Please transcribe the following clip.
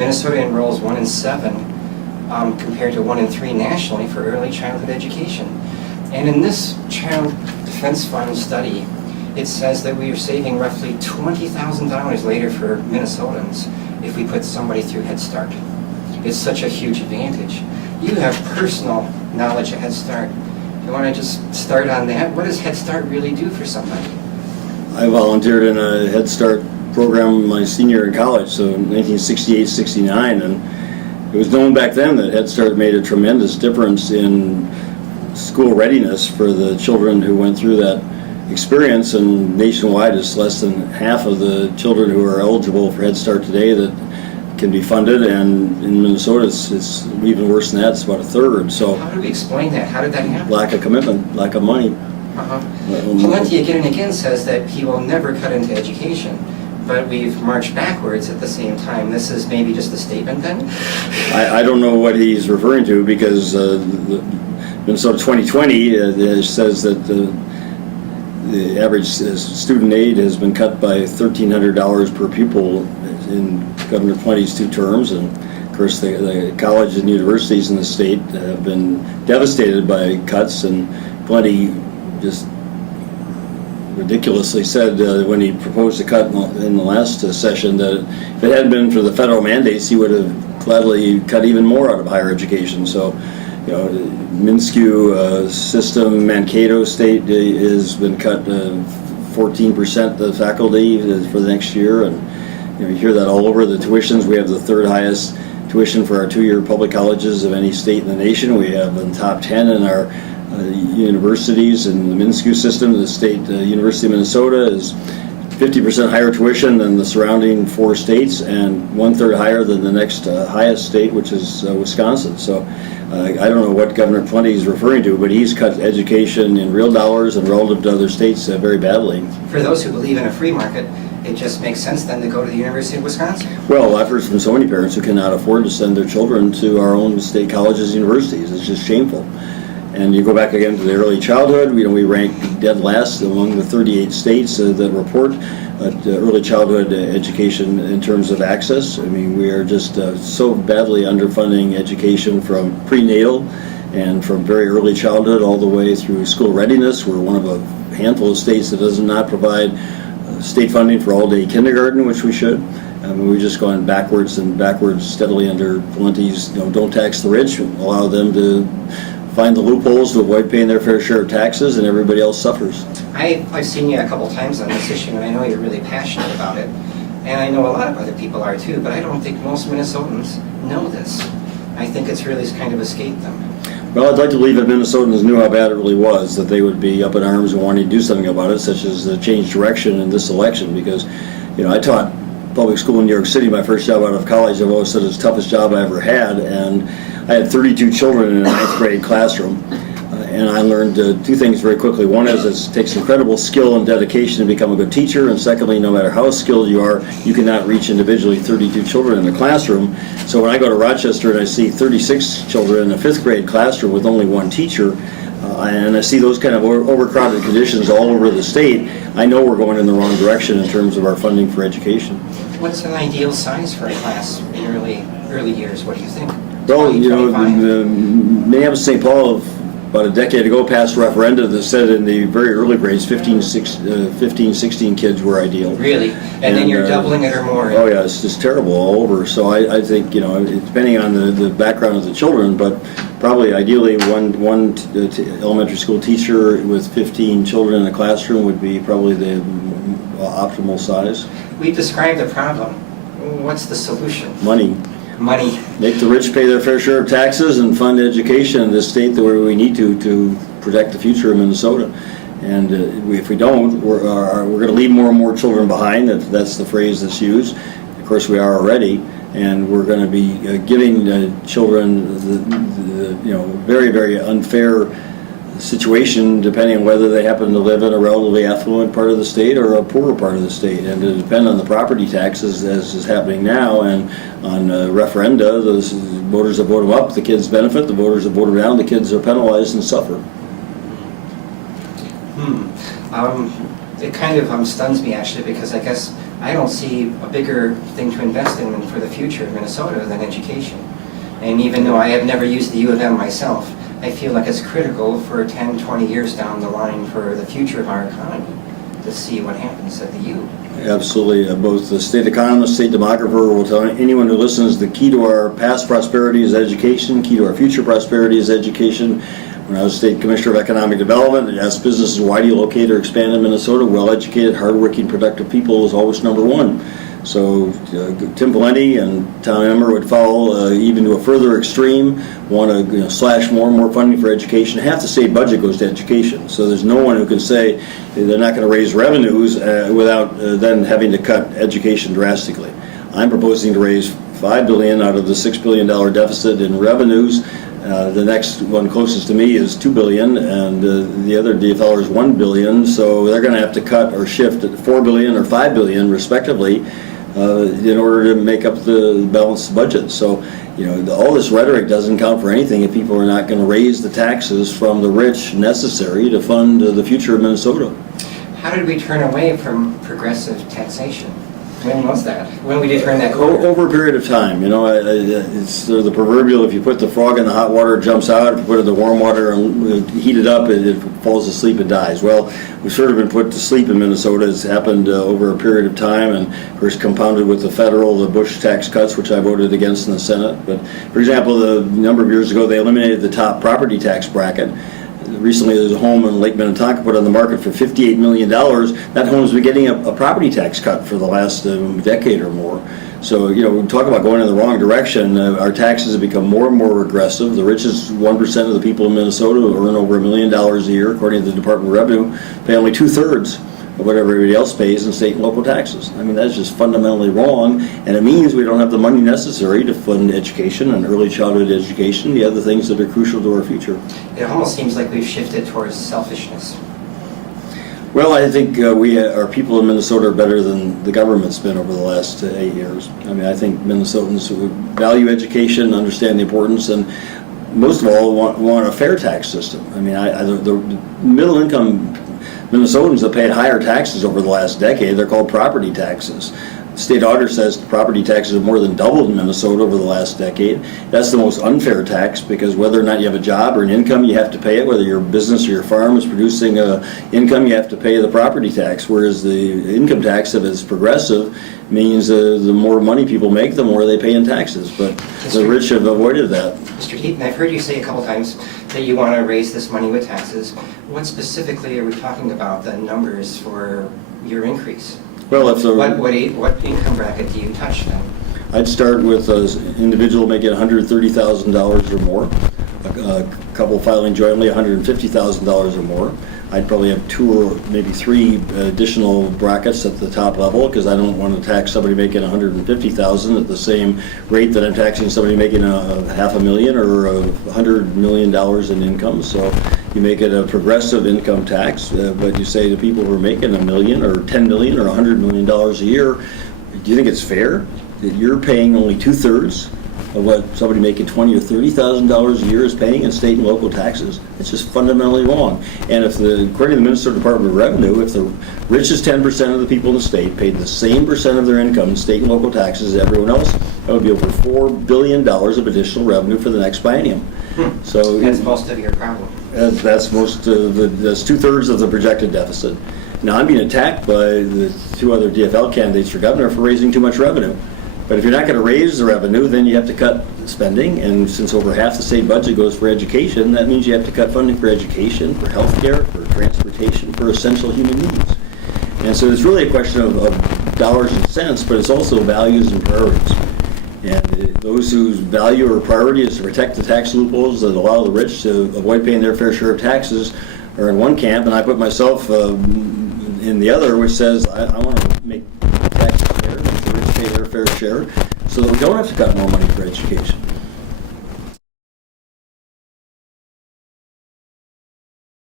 Minnesota enrolls 1 in 7 compared to 1 in 3 nationally for early childhood education. And in this Child Defense Fund study, it says that we are saving roughly $20,000 later for Minnesotans if we put somebody through Head Start. It's such a huge advantage. You have personal knowledge of Head Start. You want to just start on that? What does Head Start really do for somebody? I volunteered in a Head Start program my senior year in college, so in 1968-69, and it was known back then that Head Start made a tremendous difference in school readiness for the children who went through that experience, and nationwide it's less than half of the children who are eligible for Head Start today that can be funded, and in Minnesota it's even worse than that. It's about a third. So how do we explain that? How did that happen? Lack of commitment, lack of money. Plenty again and again says that he will never cut into education, but we've marched backwards at the same time. This is maybe just a statement then? I don't know what he's referring to, because Minnesota 2020 says that the average student aid has been cut by $1,300 per pupil in Governor Plenty's 2 terms, and of course the colleges and universities in the state have been devastated by cuts, and Plenty just ridiculously said when he proposed a cut in the last session that if it hadn't been for the federal mandates, he would have gladly cut even more out of higher education. So, you know, Minskew system, Mankato State has been cut 14% the faculty for the next year, and you hear that all over. The tuitions, we have the 3rd highest tuition for our 2-year public colleges of any state in the nation. We have in the top 10 in our universities. In the Minskew system, the state University of Minnesota is 50% higher tuition than the surrounding 4 states, and 1/3 higher than the next highest state, which is Wisconsin. So I don't know what Governor Plenty is referring to, but he's cut education in real dollars and relative to other states very badly. For those who believe in a free market, it just makes sense then to go to the University of Wisconsin. Well, I've heard from so many parents who cannot afford to send their children to our own state colleges and universities. It's just shameful. And you go back again to the early childhood, we rank dead last among the 38 states that report early childhood education in terms of access. I mean, we are just so badly underfunding education from prenatal and from very early childhood all the way through school readiness. We're one of a handful of states that does not provide state funding for all-day kindergarten, which we should. I mean, we've just gone backwards and backwards steadily under Plenty's, don't tax the rich, allow them to find the loopholes to avoid paying their fair share of taxes, and everybody else suffers. I've seen you a couple times on this issue, and I know you're really passionate about it. And I know a lot of other people are too, but I don't think most Minnesotans know this. I think it's really kind of escaped them. Well, I'd like to believe that Minnesotans knew how bad it really was, that they would be up in arms and wanting to do something about it, such as change direction in this election, because, I taught public school in New York City, my first job out of college. I've always said it's the toughest job I ever had, and I had 32 children in a 9th grade classroom, and I learned 2 things very quickly. One is it takes incredible skill and dedication to become a good teacher, and secondly, no matter how skilled you are, you cannot reach individually 32 children in a classroom. So when I go to Rochester and I see 36 children in a 5th grade classroom with only 1 teacher, and I see those kind of overcrowded conditions all over the state, I know we're going in the wrong direction in terms of our funding for education. What's an ideal size for a class in early years? What do you think? Well, 20, the Minneapolis St. Paul about a decade ago passed a referendum that said in the very early grades 15, 16 kids were ideal. Really? And then you're doubling it or more? Oh yeah, it's just terrible all over. So I think, depending on the background of the children, but probably ideally one elementary school teacher with 15 children in a classroom would be probably the optimal size. We described the problem. What's the solution? Money. Make the rich pay their fair share of taxes and fund education in this state where we need to protect the future of Minnesota. And if we don't, we're going to leave more and more children behind. That's the phrase that's used. Of course, we are already, and we're going to be giving children the very, very unfair situation depending on whether they happen to live in a relatively affluent part of the state or a poorer part of the state, and to depend on the property taxes as is happening now, and on referenda, those voters that vote them up, the kids benefit, the voters that vote them down, the kids are penalized and suffer. It kind of stuns me actually, because I guess I don't see a bigger thing to invest in for the future of Minnesota than education. And even though I have never used the U of M myself, I feel like it's critical for 10, 20 years down the line for the future of our economy to see what happens at the U. Absolutely. Both the state economist, state demographer will tell anyone who listens the key to our past prosperity is education, key to our future prosperity is education. When I was state commissioner of economic development, I asked businesses, why do you locate or expand in Minnesota? Well-educated, hardworking, productive people is always number one. So Tim Valenti and Tom Emmer would follow even to a further extreme, want to slash more and more funding for education. Half the state budget goes to education. So there's no one who can say they're not going to raise revenues without then having to cut education drastically. I'm proposing to raise $5 billion out of the $6 billion deficit in revenues. The next one closest to me is $2 billion, and the other DFL is $1 billion. So they're going to have to cut or shift at $4 billion or $5 billion, respectively, in order to make up the balanced budget. So, all this rhetoric doesn't count for anything if people are not going to raise the taxes from the rich necessary to fund the future of Minnesota. How did we turn away from progressive taxation? When was that? When we did turn that corner? Over a period of time. It's sort of the proverbial, if you put the frog in the hot water, it jumps out. If you put it in the warm water and heat it up, it falls asleep and dies. Well, we've sort of been put to sleep in Minnesota. It's happened over a period of time, and of course compounded with the Bush tax cuts, which I voted against in the Senate. But, for example, a number of years ago, they eliminated the top property tax bracket. Recently, there's a home in Lake Minnetonka put on the market for $58 million. That home's been getting a property tax cut for the last decade or more. So, we talk about going in the wrong direction. Our taxes have become more and more regressive. The richest 1% of the people in Minnesota who earn over $1 million a year, according to the Department of Revenue, pay only 2/3 of what everybody else pays in state and local taxes. I mean, that's just fundamentally wrong, and it means we don't have the money necessary to fund education and early childhood education, the other things that are crucial to our future. It almost seems like we've shifted towards selfishness. Well, I think our people in Minnesota are better than the government's been over the last 8 years. I mean, I think Minnesotans value education, understand the importance, and most of all want a fair tax system. I mean, the middle income Minnesotans have paid higher taxes over the last decade. They're called property taxes. The state auditor says property taxes have more than doubled in Minnesota over the last decade. That's the most unfair tax because whether or not you have a job or an income, you have to pay it. Whether your business or your farm is producing income, you have to pay the property tax. Whereas the income tax, if it's progressive, means the more money people make, the more they pay in taxes. But the rich have avoided that. Mr. Heaton, I've heard you say a couple times that you want to raise this money with taxes. What specifically are we talking about, the numbers for your increase? Well, what income bracket do you touch then? I'd start with an individual making $130,000 or more, a couple filing jointly $150,000 or more. I'd probably have 2 or maybe 3 additional brackets at the top level because I don't want to tax somebody making $150,000 at the same rate that I'm taxing somebody making $500,000 or $100 million in income. So you make it a progressive income tax, but you say to people who are making $1 million or $10 million or $100 million a year, do you think it's fair that you're paying only 2/3 of what somebody making $20,000 or $30,000 a year is paying in state and local taxes? It's just fundamentally wrong. And according to the Minnesota Department of Revenue, if the richest 10% of the people in the state paid the same percent of their income in state and local taxes as everyone else, that would be over $4 billion of additional revenue for the next biennium. So that's most of your problem. That's 2/3 of the projected deficit. Now I'm being attacked by the 2 other DFL candidates for governor for raising too much revenue. But if you're not going to raise the revenue, then you have to cut spending, and since over half the state budget goes for education, that means you have to cut funding for education, for health care, for transportation, for essential human needs. And so it's really a question of dollars and cents, but it's also values and priorities. And those whose value or priority is to protect the tax loopholes that allow the rich to avoid paying their fair share of taxes are in one camp, and I put myself in the other, which says I want to make taxes fair, make the rich pay their fair share, so that we don't have to cut more money for education.